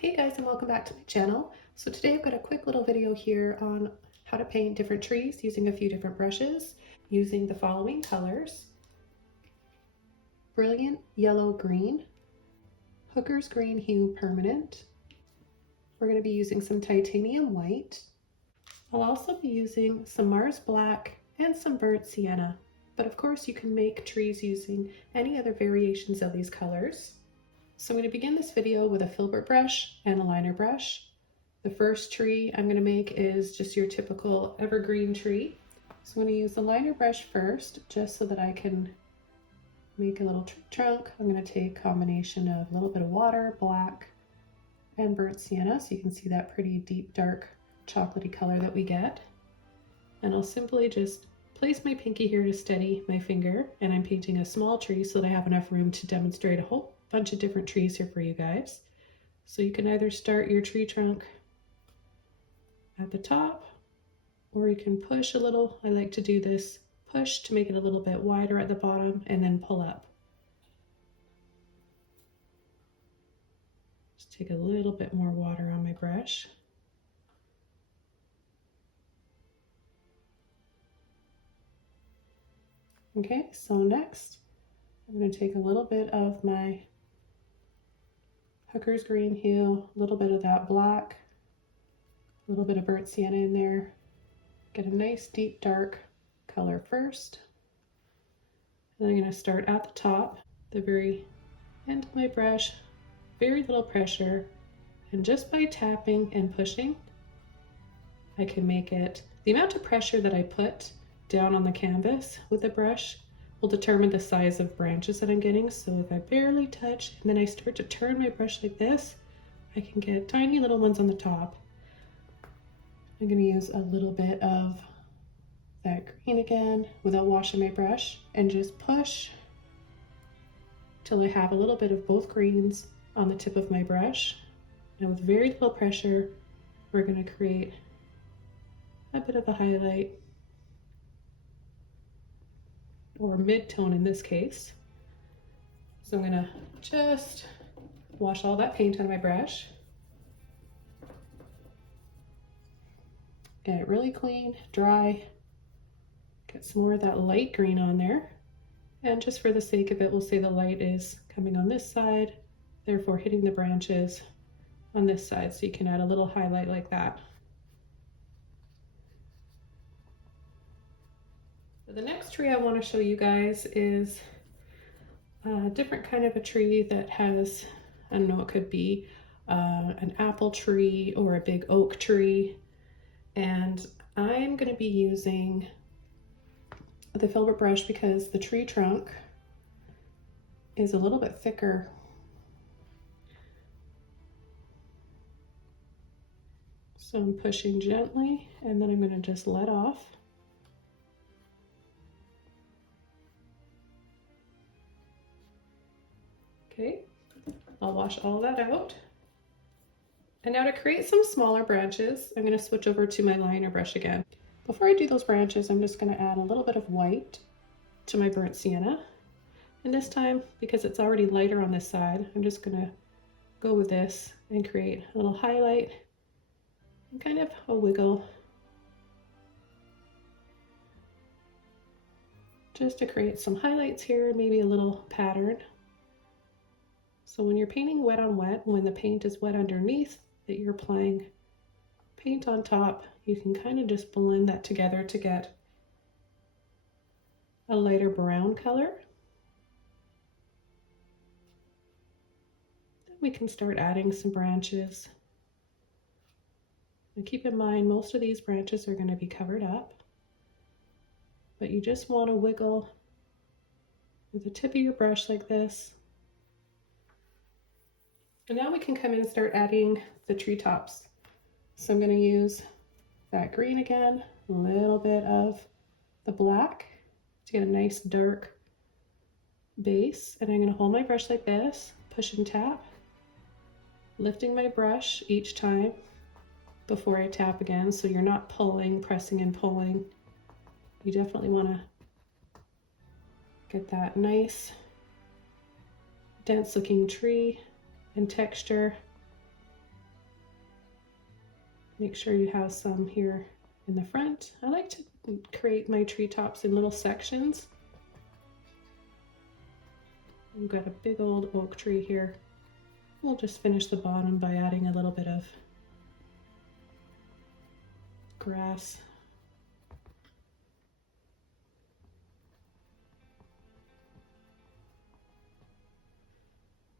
Hey guys, and welcome back to my channel. So today I've got a quick little video here on how to paint different trees using a few different brushes using the following colors: Brilliant Yellow Green, Hooker's Green Hue Permanent. We're going to be using some Titanium White. I'll also be using some Mars Black and some Burnt Sienna, but of course you can make trees using any other variations of these colors. So I'm going to begin this video with a filbert brush and a liner brush. The first tree I'm going to make is just your typical evergreen tree. So I'm going to use the liner brush first, just so that I can make a little tree trunk. I'm going to take a combination of a little bit of water, black, and burnt sienna, so you can see that pretty deep, dark, chocolatey color that we get. And I'll simply just place my pinky here to steady my finger, and I'm painting a small tree so that I have enough room to demonstrate a whole bunch of different trees here for you guys. So you can either start your tree trunk at the top, or you can push a little. I like to do this push to make it a little bit wider at the bottom and then pull up. Just take a little bit more water on my brush. Okay, so next I'm going to take a little bit of my Hooker's Green Hue, a little bit of that black, a little bit of burnt sienna in there. Get a nice deep dark color first. And I'm going to start at the top, the very end of my brush, very little pressure, and just by tapping and pushing, I can make it. The amount of pressure that I put down on the canvas with the brush will determine the size of branches that I'm getting. So if I barely touch and then I start to turn my brush like this, I can get tiny little ones on the top. I'm going to use a little bit of that green again without washing my brush and just push till I have a little bit of both greens on the tip of my brush. And with very little pressure, we're going to create a bit of a highlight, or mid-tone in this case. So I'm gonna just wash all that paint on my brush. Get it really clean, dry. Get some more of that light green on there. And just for the sake of it, we'll say the light is coming on this side, therefore hitting the branches on this side. So you can add a little highlight like that. The next tree I want to show you guys is a different kind of a tree that has, I don't know, it could be an apple tree or a big oak tree. And I'm going to be using the filbert brush because the tree trunk is a little bit thicker. So I'm pushing gently, and then I'm going to just let off. Okay, I'll wash all that out. And now to create some smaller branches, I'm going to switch over to my liner brush again. Before I do those branches, I'm just going to add a little bit of white to my burnt sienna. And this time, because it's already lighter on this side, I'm just going to go with this and create a little highlight and kind of a wiggle, just to create some highlights here, maybe a little pattern. So when you're painting wet on wet, when the paint is wet underneath that you're applying paint on top, you can kind of just blend that together to get a lighter brown color. Then we can start adding some branches. And keep in mind, most of these branches are going to be covered up, but you just want to wiggle with the tip of your brush like this. And now we can come in and start adding the treetops. So I'm going to use that green again, a little bit of the black to get a nice dark base. And I'm going to hold my brush like this, push and tap, lifting my brush each time before I tap again. So you're not pulling, pressing and pulling. You definitely want to get that nice dense looking tree and texture Make sure you have some here in the front. I like to create my treetops in little sections. We've got a big old oak tree here. We'll just finish the bottom by adding a little bit of grass.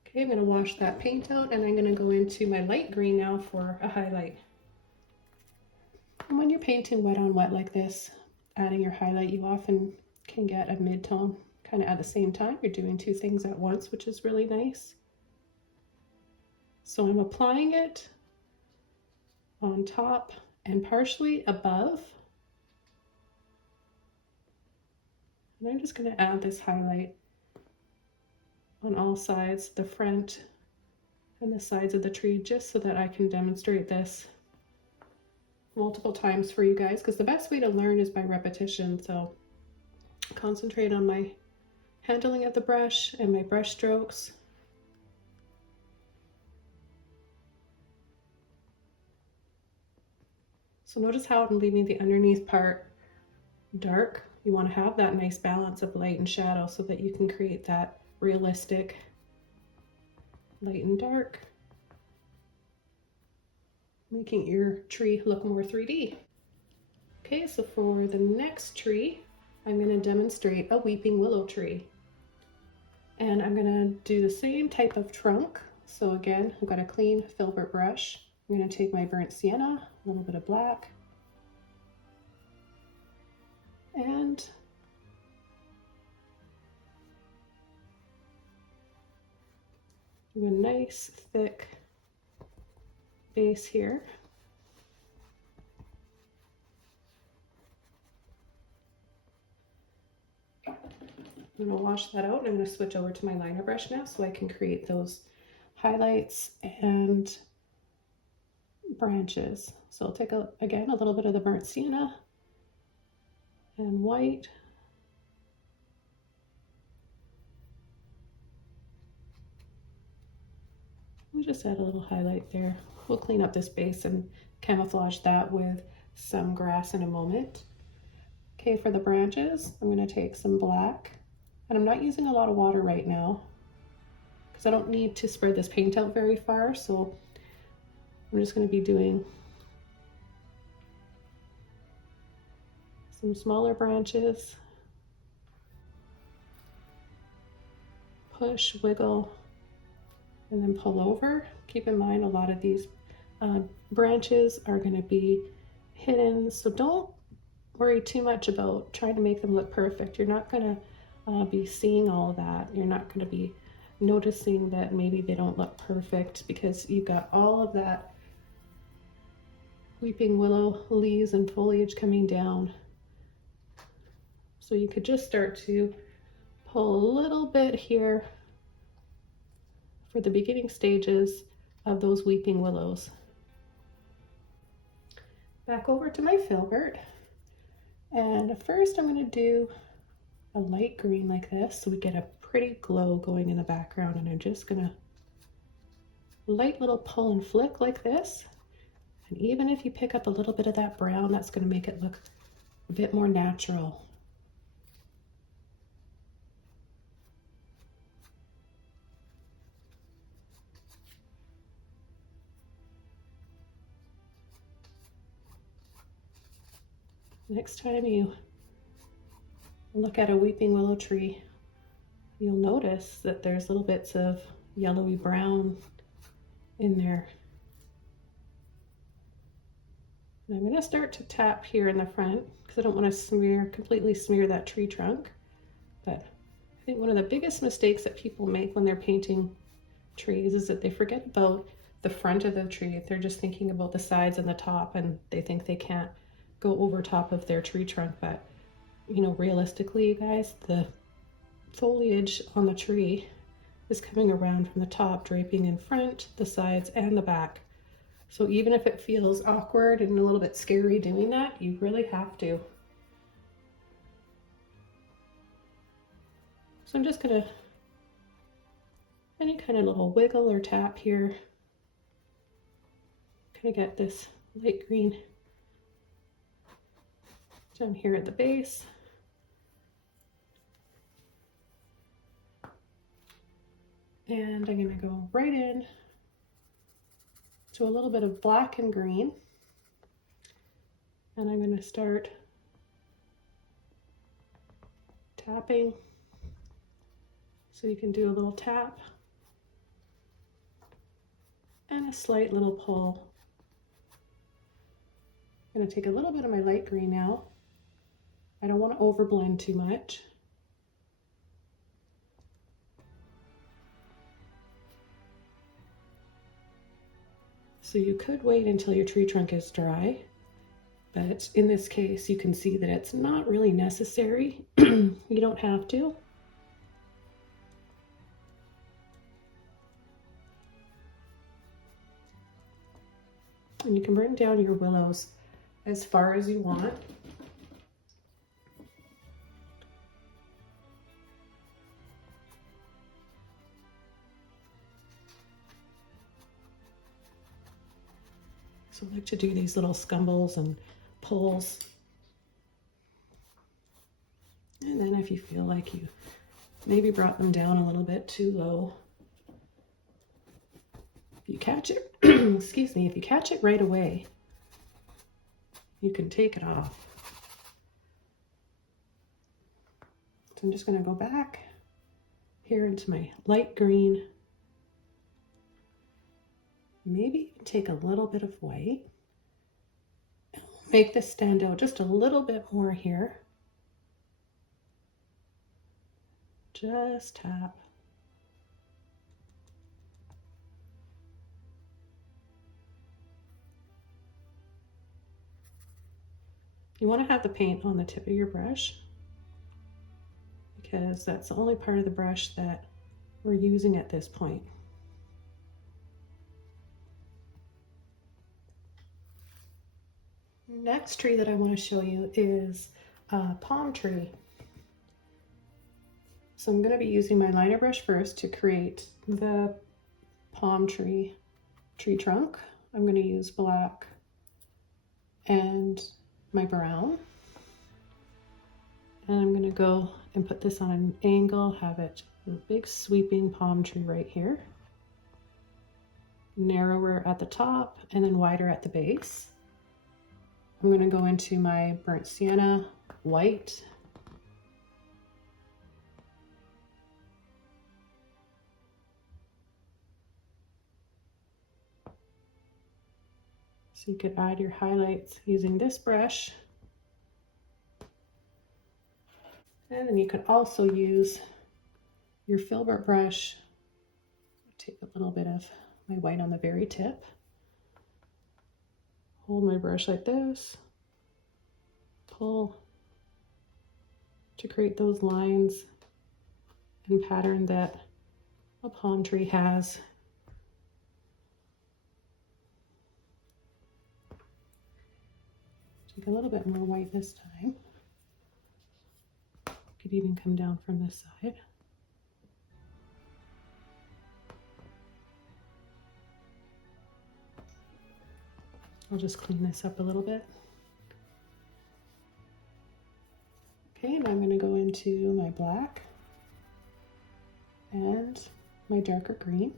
Okay, I'm going to wash that paint out and I'm going to go into my light green now for a highlight. And when you're painting wet on wet like this, adding your highlight, you often can get a mid-tone kind of at the same time. You're doing two things at once, which is really nice. So I'm applying it on top and partially above. And I'm just going to add this highlight on all sides, the front and the sides of the tree, just so that I can demonstrate this multiple times for you guys, because the best way to learn is by repetition. So concentrate on my handling of the brush and my brush strokes. So notice how I'm leaving the underneath part dark. You want to have that nice balance of light and shadow so that you can create that realistic light and dark, making your tree look more 3D. Okay, so for the next tree, I'm going to demonstrate a weeping willow tree. And I'm going to do the same type of trunk. So again, I've got a clean filbert brush. I'm going to take my burnt sienna, a little bit of black, and do a nice thick base here. I'm going to wash that out and I'm going to switch over to my liner brush now so I can create those highlights and branches. So I'll take again a little bit of the burnt sienna and white. We'll just add a little highlight there. We'll clean up this base and camouflage that with some grass in a moment. Okay, for the branches, I'm going to take some black, and I'm not using a lot of water right now because I don't need to spread this paint out very far, so I'm just going to be doing some smaller branches. Push, wiggle, and then pull over. Keep in mind, a lot of these branches are going to be hidden, so don't worry too much about trying to make them look perfect. You're not going to be seeing all of that. You're not going to be noticing that maybe they don't look perfect because you've got all of that weeping willow leaves and foliage coming down. So you could just start to pull a little bit here for the beginning stages of those weeping willows. Back over to my filbert. And first I'm going to do a light green like this so we get a pretty glow going in the background, and I'm just going to light little pull and flick like this. And even if you pick up a little bit of that brown, that's going to make it look a bit more natural. Next time you look at a weeping willow tree, you'll notice that there's little bits of yellowy brown in there. And I'm going to start to tap here in the front because I don't want to completely smear that tree trunk. But I think one of the biggest mistakes that people make when they're painting trees is that they forget about the front of the tree. They're just thinking about the sides and the top, and they think they can't go over top of their tree trunk. But you know, realistically, you guys, the foliage on the tree is coming around from the top, draping in front, the sides, and the back. So even if it feels awkward and a little bit scary doing that, you really have to. So I'm just gonna, any kind of little wiggle or tap here, kind of get this light green down here at the base. And I'm going to go right in to a little bit of black and green. And I'm going to start tapping. So you can do a little tap and a slight little pull. I'm going to take a little bit of my light green now. I don't want to overblend too much. So you could wait until your tree trunk is dry, but in this case you can see that it's not really necessary. You don't have to. And you can bring down your willows as far as you want. So I like to do these little scumbles and pulls. And then if you feel like you maybe brought them down a little bit too low, if you catch it, excuse me, if you catch it right away, you can take it off. So I'm just going to go back here into my light green. Maybe take a little bit of white. Make this stand out just a little bit more here. Just tap. You want to have the paint on the tip of your brush because that's the only part of the brush that we're using at this point. Next tree that I want to show you is a palm tree. So I'm going to be using my liner brush first to create the palm tree trunk. I'm going to use black and my brown. And I'm going to go and put this on an angle, have it a big sweeping palm tree right here. Narrower at the top and then wider at the base. I'm going to go into my burnt sienna white. So you could add your highlights using this brush. And then you could also use your filbert brush. Take a little bit of my white on the very tip. Hold my brush like this, pull to create those lines and pattern that a palm tree has. Take a little bit more white this time. Could even come down from this side. I'll just clean this up a little bit. Okay, and I'm going to go into my black and my darker green.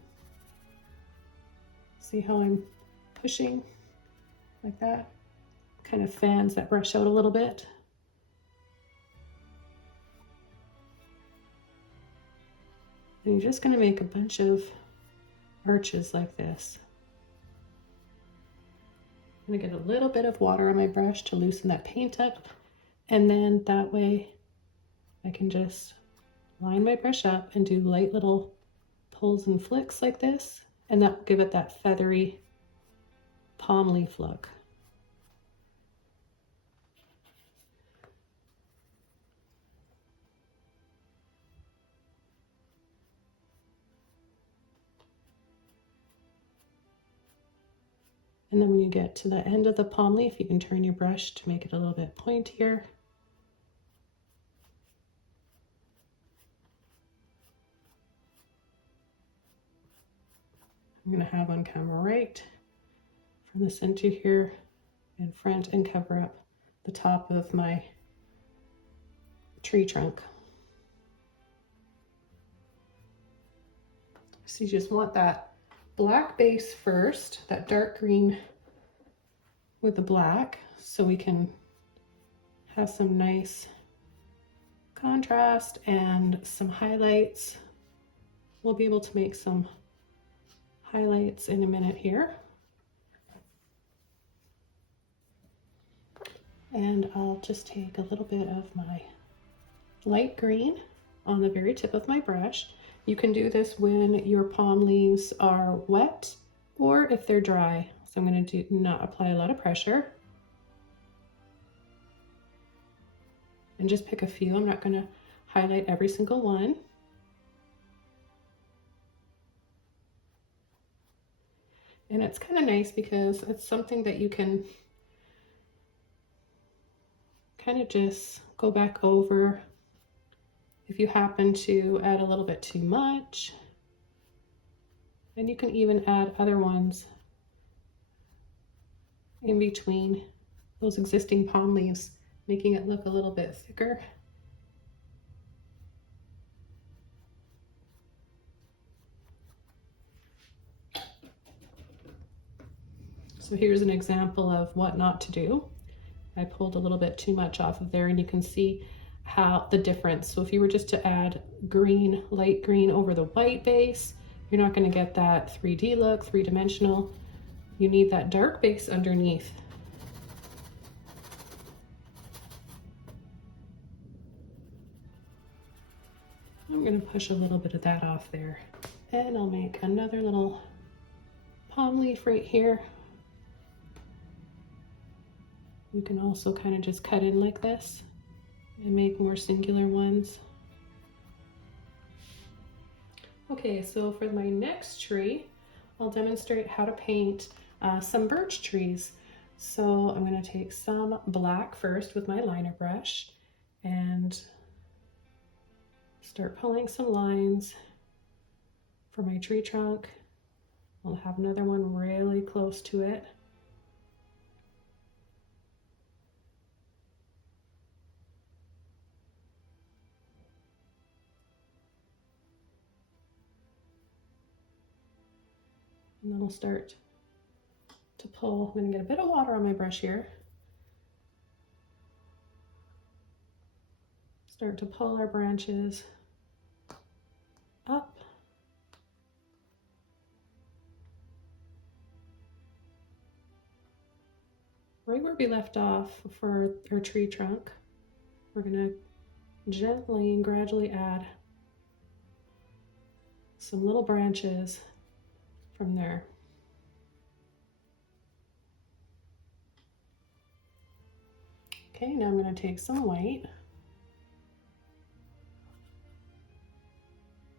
See how I'm pushing like that? Kind of fans that brush out a little bit. And you're just going to make a bunch of arches like this. I'm going to get a little bit of water on my brush to loosen that paint up, and then that way I can just line my brush up and do light little pulls and flicks like this, and that will give it that feathery palm leaf look. And then when you get to the end of the palm leaf, you can turn your brush to make it a little bit pointier. I'm going to have on camera right from the center here in front and cover up the top of my tree trunk. So you just want that black base first, that dark green with the black, so we can have some nice contrast and some highlights. We'll be able to make some highlights in a minute here. And I'll just take a little bit of my light green on the very tip of my brush. You can do this when your palm leaves are wet or if they're dry. So I'm going to not apply a lot of pressure. And just pick a few. I'm not going to highlight every single one. And it's kind of nice because it's something that you can kind of just go back over if you happen to add a little bit too much. And you can even add other ones in between those existing palm leaves, making it look a little bit thicker. So here's an example of what not to do. I pulled a little bit too much off of there, and you can see how the difference. So if you were just to add green, light green over the white base, you're not going to get that 3D look, three-dimensional. You need that dark base underneath. I'm going to push a little bit of that off there. And I'll make another little palm leaf right here. You can also kind of just cut in like this and make more singular ones. Okay, so for my next tree, I'll demonstrate how to paint some birch trees. So I'm going to take some black first with my liner brush and start pulling some lines for my tree trunk. I'll have another one really close to it. And then we'll start to pull. I'm going to get a bit of water on my brush here. Start to pull our branches up. Right where we left off for our tree trunk, we're going to gently and gradually add some little branches from there. Okay, now I'm going to take some white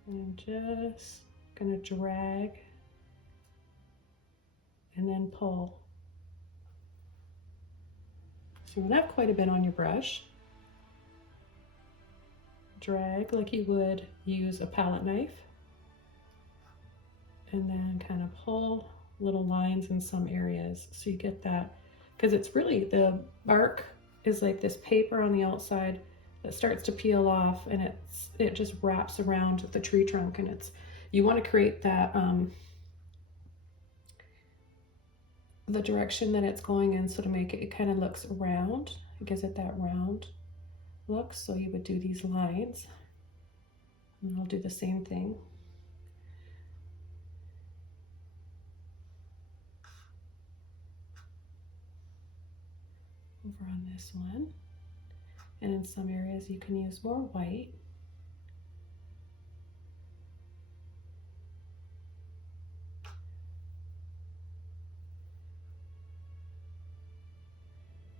and I'm just going to drag and then pull. So you're going to have quite a bit on your brush. Drag like you would use a palette knife. And then kind of pull little lines in some areas so you get that, because it's really, the bark is like this paper on the outside that starts to peel off, and it just wraps around the tree trunk, and you want to create that the direction that it's going in, so to make it kind of looks round. It gives it that round look. So you would do these lines, and I'll do the same thing. Over on this one, and in some areas you can use more white.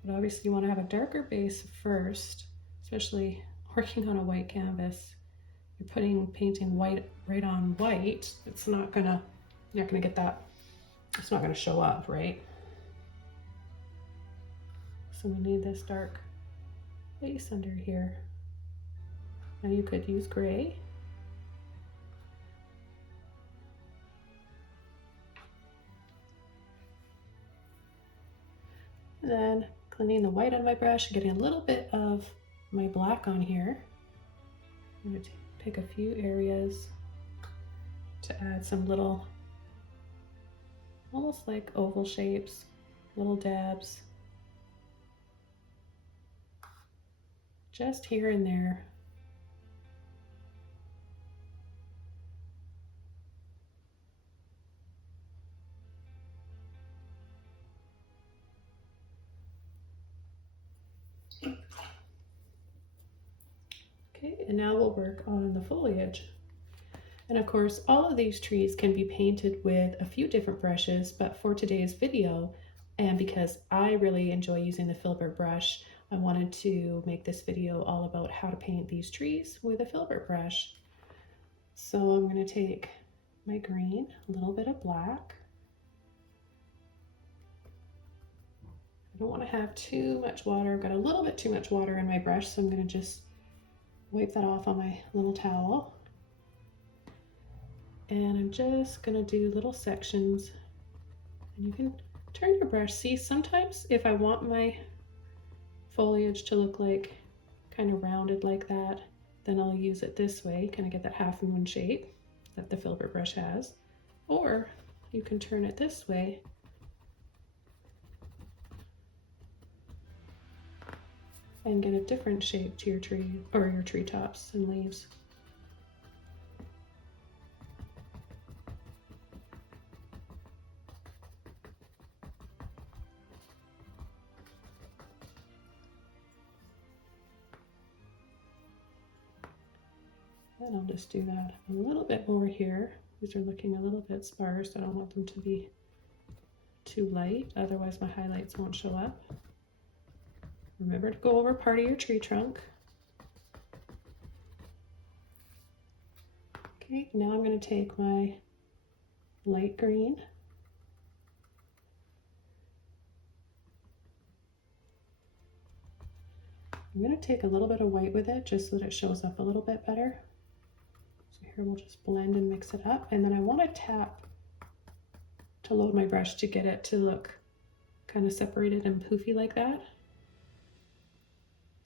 But obviously you want to have a darker base first, especially working on a white canvas. You're painting white right on white. It's not gonna, you're not gonna get that, it's not gonna show up, right? So we need this dark base under here. Now you could use gray. And then cleaning the white on my brush, getting a little bit of my black on here. I'm going to pick a few areas to add some little, almost like oval shapes, little dabs, just here and there. Okay, and now we'll work on the foliage. And of course, all of these trees can be painted with a few different brushes, but for today's video, and because I really enjoy using the Filbert brush, I wanted to make this video all about how to paint these trees with a Filbert brush. So I'm going to take my green, a little bit of black. I don't want to have too much water. I've got a little bit too much water in my brush, so I'm going to just wipe that off on my little towel. And I'm just going to do little sections. And you can turn your brush. See, sometimes if I want my foliage to look like kind of rounded like that, then I'll use it this way, kind of get that half moon shape that the Filbert brush has. Or you can turn it this way and get a different shape to your tree or your tree tops and leaves. And I'll just do that a little bit more here. These are looking a little bit sparse. I don't want them to be too light, otherwise my highlights won't show up. Remember to go over part of your tree trunk. Okay, now I'm going to take my light green. I'm going to take a little bit of white with it just so that it shows up a little bit better. So here we'll just blend and mix it up. And then I want to tap to load my brush to get it to look kind of separated and poofy like that.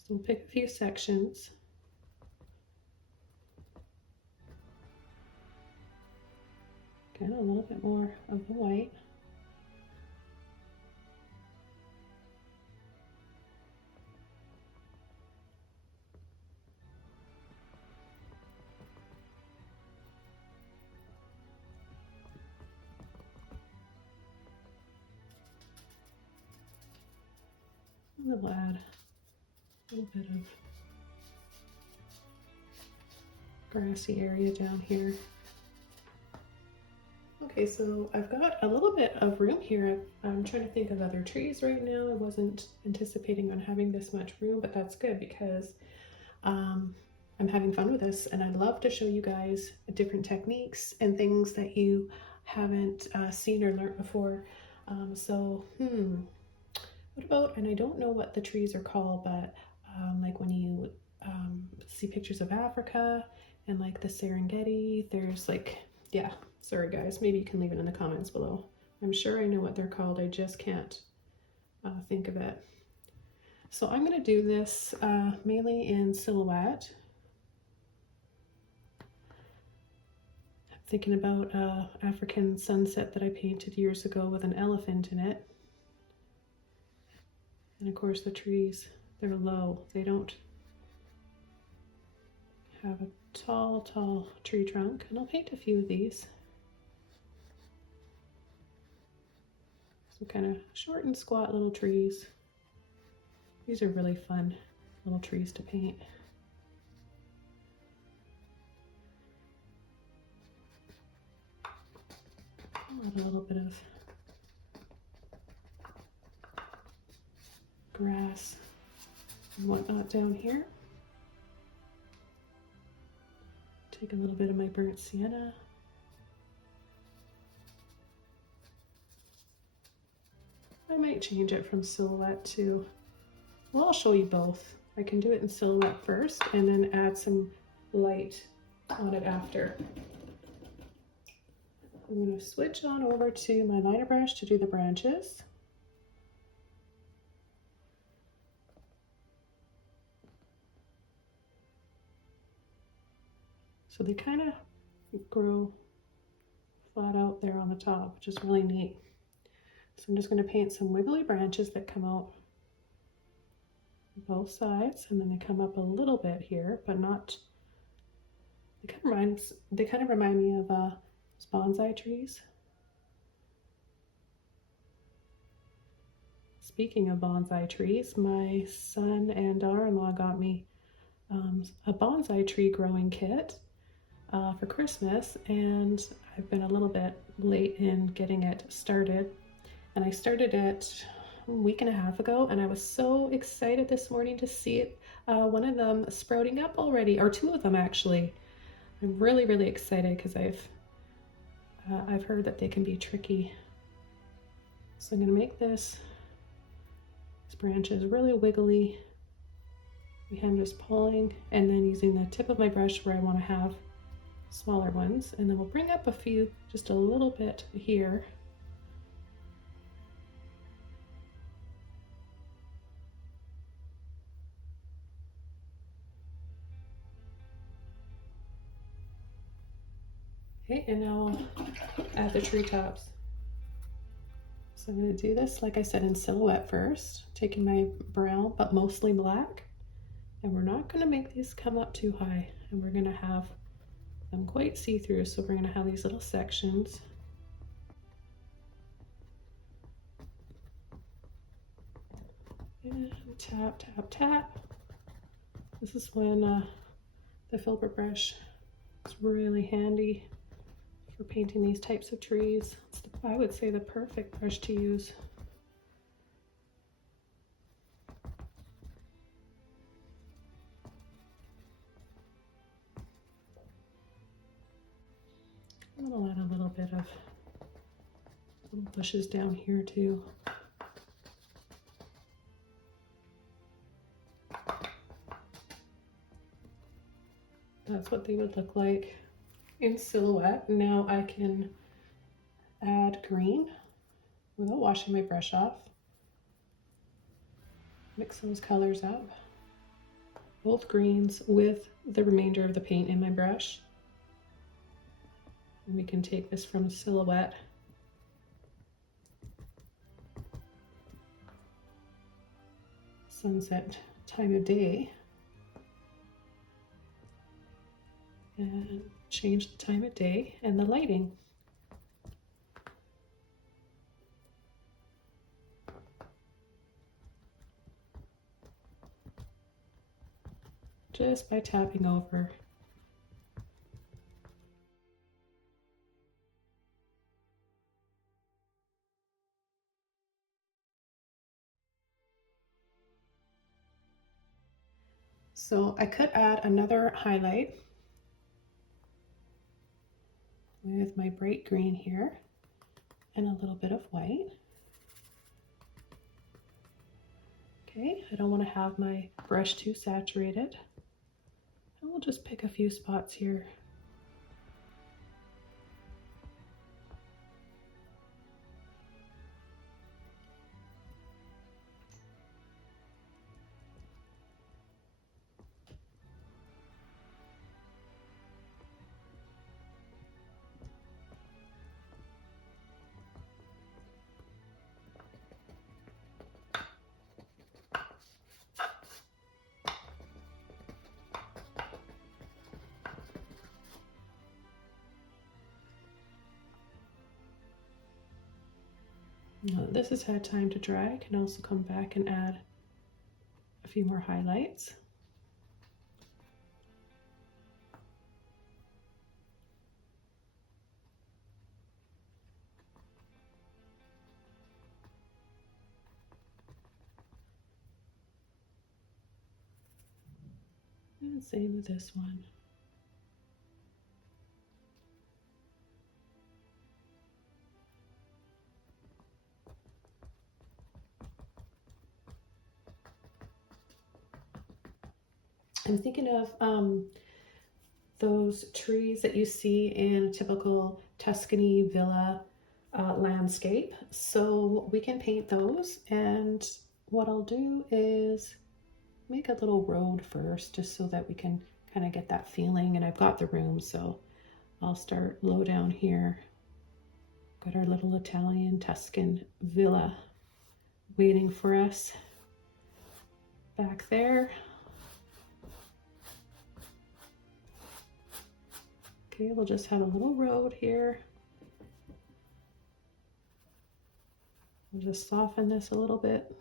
So we'll pick a few sections. Get a little bit more of the white. And then we'll add a little bit of grassy area down here. Okay, so I've got a little bit of room here. I'm trying to think of other trees right now. I wasn't anticipating on having this much room, but that's good because I'm having fun with this, and I'd love to show you guys different techniques and things that you haven't seen or learned before. What about, and I don't know what the trees are called, but like when you see pictures of Africa and like the Serengeti, there's like, yeah, sorry guys, maybe you can leave it in the comments below. I'm sure I know what they're called, I just can't think of it. So I'm going to do this mainly in silhouette. I'm thinking about an African sunset that I painted years ago with an elephant in it. And of course the trees, they're low. They don't have a tall tree trunk. And I'll paint a few of these. Some kind of short and squat little trees. These are really fun little trees to paint. I'll add a little bit of grass and whatnot down here. Take a little bit of my burnt sienna. I might change it from silhouette to, well, I'll show you both. I can do it in silhouette first and then add some light on it after. I'm going to switch on over to my liner brush to do the branches. So they kind of grow flat out there on the top, which is really neat. So I'm just going to paint some wiggly branches that come out both sides, and then they come up a little bit here, but not. They kind of remind me of bonsai trees. Speaking of bonsai trees, my son and daughter-in-law got me a bonsai tree growing kit for Christmas, and I've been a little bit late in getting it started. And I started it a week and a half ago, and I was so excited this morning to see it, one of them sprouting up already, or two of them actually. I'm really, really excited because I've heard that they can be tricky. So I'm going to make this branch is really wiggly. I'm just pulling and then using the tip of my brush where I want to have smaller ones, and then we'll bring up a few just a little bit here. Okay, and now I'll add the treetops. So I'm going to do this, like I said, in silhouette first, taking my brown, but mostly black. And we're not going to make these come up too high, and we're going to have them quite see-through. So we're going to have these little sections. And tap, tap, tap. This is when the filbert brush is really handy for painting these types of trees. It's, I would say, the perfect brush to use. I'm gonna add a little bit of little bushes down here too. That's what they would look like in silhouette. Now I can add green without washing my brush off. Mix those colors up. Both greens with the remainder of the paint in my brush. And we can take this from silhouette. Sunset time of day. And change the time of day and the lighting. Just by tapping over. So I could add another highlight with my bright green here and a little bit of white. Okay, I don't want to have my brush too saturated. And we'll just pick a few spots here. Now that this has had time to dry, I can also come back and add a few more highlights. And same with this one. I'm thinking of those trees that you see in a typical Tuscany villa landscape. So we can paint those, and what I'll do is make a little road first, just so that we can kind of get that feeling, and I've got the room, so I'll start low down here. Got our little Italian Tuscan villa waiting for us back there. Okay, we'll just have a little road here. We'll just soften this a little bit.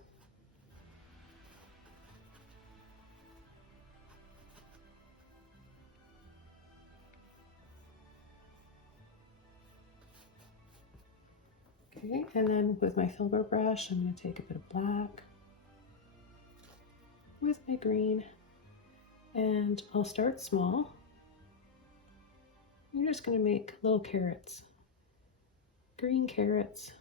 Okay, and then with my filbert brush, I'm going to take a bit of black with my green, and I'll start small. You're just going to make little carrots, green carrots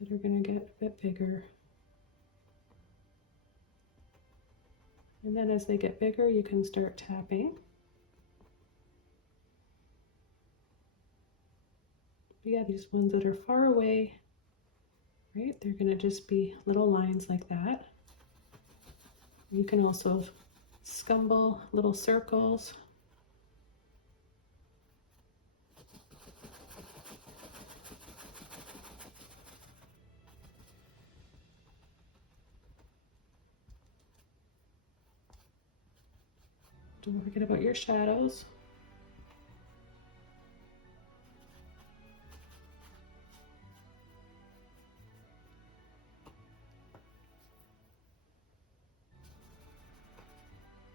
that are going to get a bit bigger. And then as they get bigger, you can start tapping. But yeah, these ones that are far away, right, they're going to just be little lines like that. You can also scumble little circles. Don't forget about your shadows.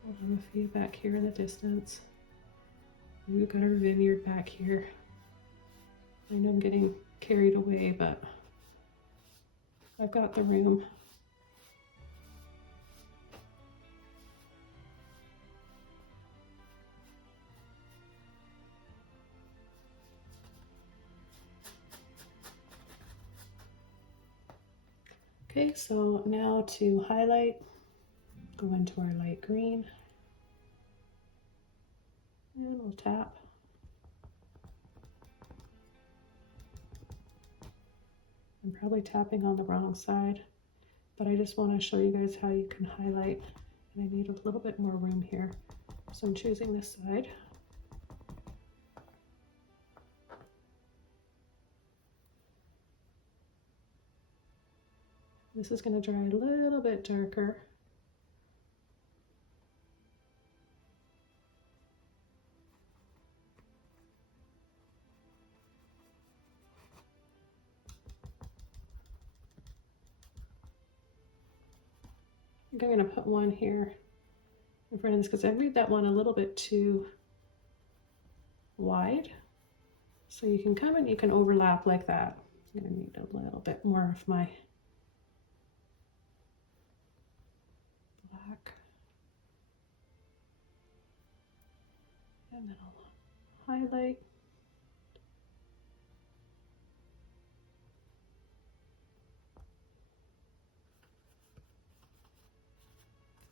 I'll have a few back here in the distance. We've got our vineyard back here. I know I'm getting carried away, but I've got the room. Okay, so now to highlight, go into our light green, and we'll tap. I'm probably tapping on the wrong side, but I just want to show you guys how you can highlight, and I need a little bit more room here, so I'm choosing this side. This is going to dry a little bit darker. I think I'm going to put one here in front of this because I made that one a little bit too wide. So you can come and you can overlap like that. I'm going to need a little bit more of my black. And then I'll highlight.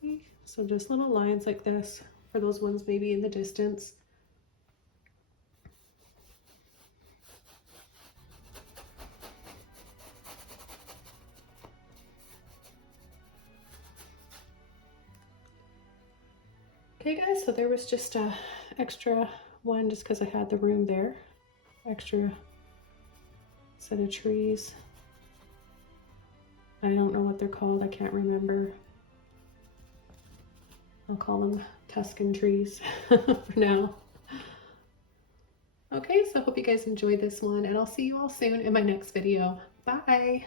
Okay, so just little lines like this for those ones maybe in the distance. Okay guys, so there was just a extra one just because I had the room there. Extra set of trees. I don't know what they're called, I can't remember. I'll call them Tuscan trees for now. Okay, so I hope you guys enjoyed this one, and I'll see you all soon in my next video. Bye!